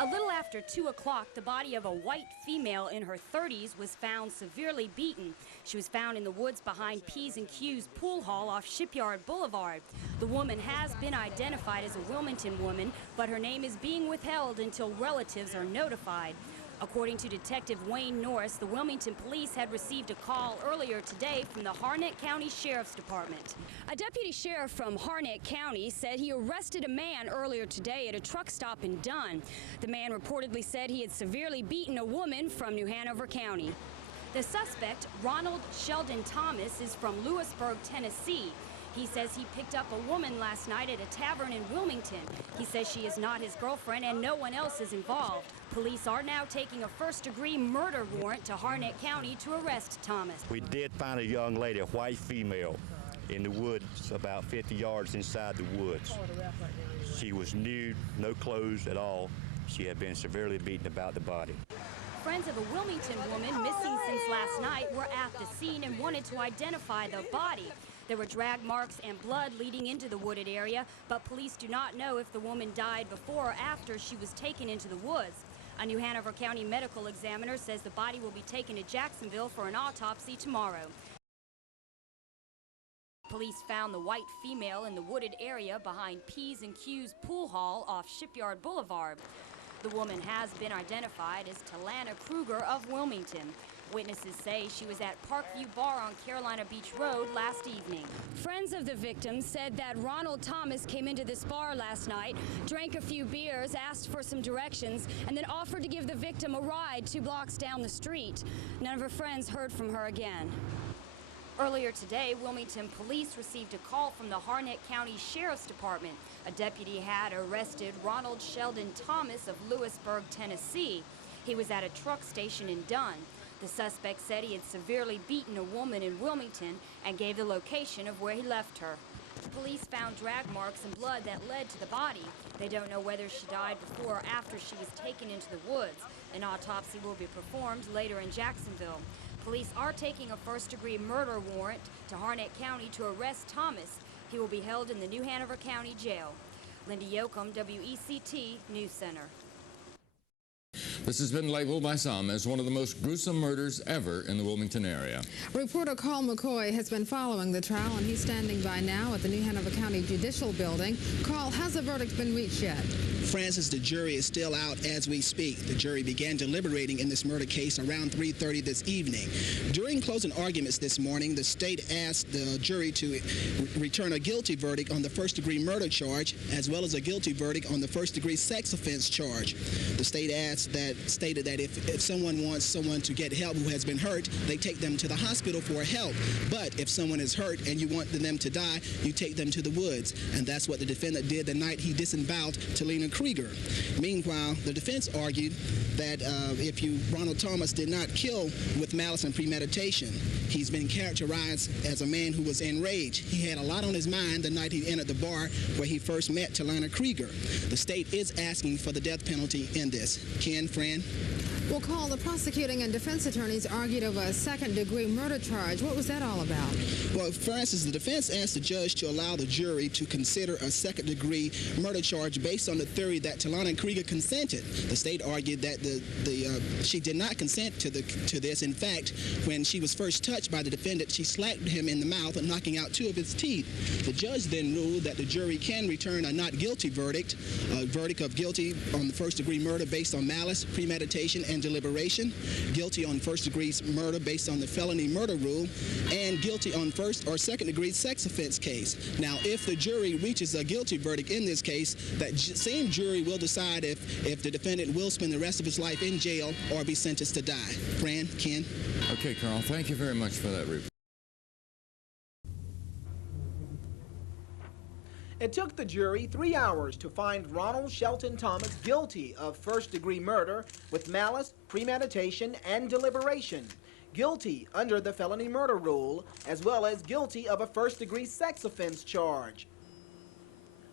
A little after 2 o'clock, the body of a white female in her 30s was found severely beaten. She was found in the woods behind P&Q's pool hall off Shipyard Boulevard. The woman has been identified as a Wilmington woman, but her name is being withheld until relatives are notified. According to Detective Wayne Norris, the Wilmington police had received a call earlier today from the Harnett County Sheriff's Department. A deputy sheriff from Harnett County said he arrested a man earlier today at a truck stop in Dunn. The man reportedly said he had severely beaten a woman from New Hanover County. The suspect, Ronald Sheldon Thomas, is from Lewisburg, Tennessee. He says he picked up a woman last night at a tavern in Wilmington. He says she is not his girlfriend and no one else is involved. Police are now taking a first-degree murder warrant to Harnett County to arrest Thomas. We did find a young lady, a white female, in the woods about 50 yards inside the woods. She was nude, no clothes at all. She had been severely beaten about the body. Friends of a Wilmington woman missing since last night were at the scene and wanted to identify the body. There were drag marks and blood leading into the wooded area, but police do not know if the woman died before or after she was taken into the woods. A New Hanover County medical examiner says the body will be taken to Jacksonville for an autopsy tomorrow. Police found the white female in the wooded area behind P&Q's pool hall off Shipyard Boulevard. The woman has been identified as Talana Kreeger of Wilmington. Witnesses say she was at Parkview Bar on Carolina Beach Road last evening. Friends of the victim said that Ronald Thomas came into this bar last night, drank a few beers, asked for some directions, and then offered to give the victim a ride 2 blocks down the street. None of her friends heard from her again. Earlier today, Wilmington police received a call from the Harnett County Sheriff's Department. A deputy had arrested Ronald Sheldon Thomas of Lewisburg, Tennessee. He was at a truck station in Dunn. The suspect said he had severely beaten a woman in Wilmington and gave the location of where he left her. Police found drag marks and blood that led to the body. They don't know whether she died before or after she was taken into the woods. An autopsy will be performed later in Jacksonville. Police are taking a first-degree murder warrant to Harnett County to arrest Thomas. He will be held in the New Hanover County Jail. Linda Yoakum, WECT News Center. This has been labeled by some as one of the most gruesome murders ever in the Wilmington area. Reporter Carl McCoy has been following the trial, and he's standing by now at the New Hanover County Judicial Building. Carl, has a verdict been reached yet? Francis, the jury is still out as we speak. The jury began deliberating in this murder case around 3:30 this evening. During closing arguments this morning, the state asked the jury to return a guilty verdict on the first-degree murder charge, as well as a guilty verdict on the first-degree sex offense charge. The state stated that if someone wants someone to get help who has been hurt, they take them to the hospital for help. But if someone is hurt and you want them to die, you take them to the woods. And that's what the defendant did the night he disemboweled Talana Kreeger. Meanwhile, the defense argued that Ronald Thomas did not kill with malice and premeditation. He's been characterized as a man who was enraged. He had a lot on his mind the night he entered the bar where he first met Talana Kreeger. The state is asking for the death penalty in this. Ken, Fran? Well, Carl, the prosecuting and defense attorneys argued over a second-degree murder charge. What was that all about? Well, Francis, the defense asked the judge to allow the jury to consider a second-degree murder charge based on the theory that Talana Kreeger consented. The state argued that she did not consent to this. In fact, when she was first touched by the defendant, she slapped him in the mouth, knocking out 2 of his teeth. The judge then ruled that the jury can return a not guilty verdict, a verdict of guilty on the first-degree murder based on malice, premeditation, and deliberation, guilty on first-degree murder based on the felony murder rule, and guilty on first or second-degree sex offense case. Now, if the jury reaches a guilty verdict in this case, that same jury will decide if the defendant will spend the rest of his life in jail or be sentenced to die. Fran, Ken? Okay, Carl, thank you very much for that report. It took the jury 3 hours to find Ronald Shelton Thomas guilty of first-degree murder with malice, premeditation, and deliberation, guilty under the felony murder rule, as well as guilty of a first-degree sex offense charge.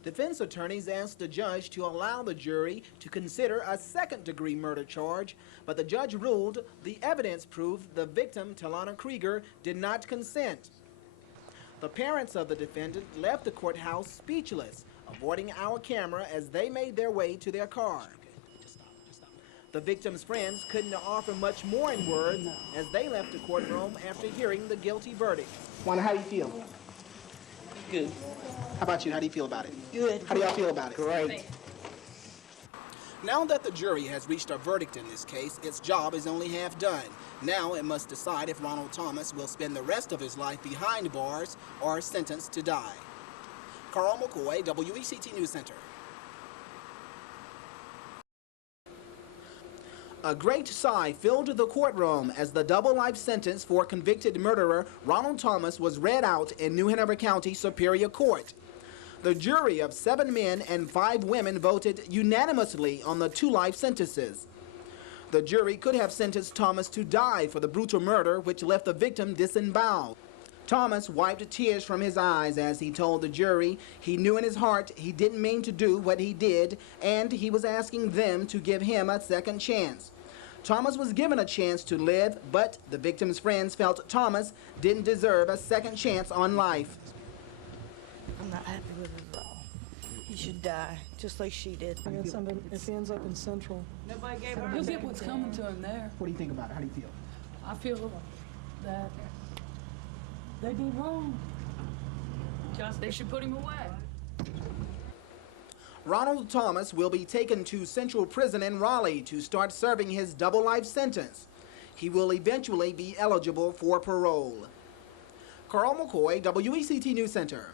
Defense attorneys asked the judge to allow the jury to consider a second-degree murder charge, but the judge ruled the evidence proved the victim, Talana Kreeger, did not consent. The parents of the defendant left the courthouse speechless, avoiding our camera as they made their way to their car. The victim's friends couldn't offer much more in words as they left the courtroom after hearing the guilty verdict. Wanda, how do you feel? Good. How about you? How do you feel about it? Good. How do y'all feel about it? Great. Now that the jury has reached a verdict in this case, its job is only half done. Now it must decide if Ronald Thomas will spend the rest of his life behind bars or sentenced to die. Carl McCoy, WECT News Center. A great sigh filled the courtroom as the double life sentence for convicted murderer Ronald Thomas was read out in New Hanover County Superior Court. The jury of 7 men and 5 women voted unanimously on the 2 life sentences. The jury could have sentenced Thomas to die for the brutal murder which left the victim disemboweled. Thomas wiped tears from his eyes as he told the jury he knew in his heart he didn't mean to do what he did, and he was asking them to give him a second chance. Thomas was given a chance to live, but the victim's friends felt Thomas didn't deserve a second chance on life. I'm not happy with it at all. He should die, just like she did. If he ends up in Central, Nobody gave her he'll get what's coming to him there. What do you think about it? How do you feel? I feel that they did wrong. Just they should put him away. Ronald Thomas will be taken to Central Prison in Raleigh to start serving his double life sentence. He will eventually be eligible for parole. Carl McCoy, WECT News Center.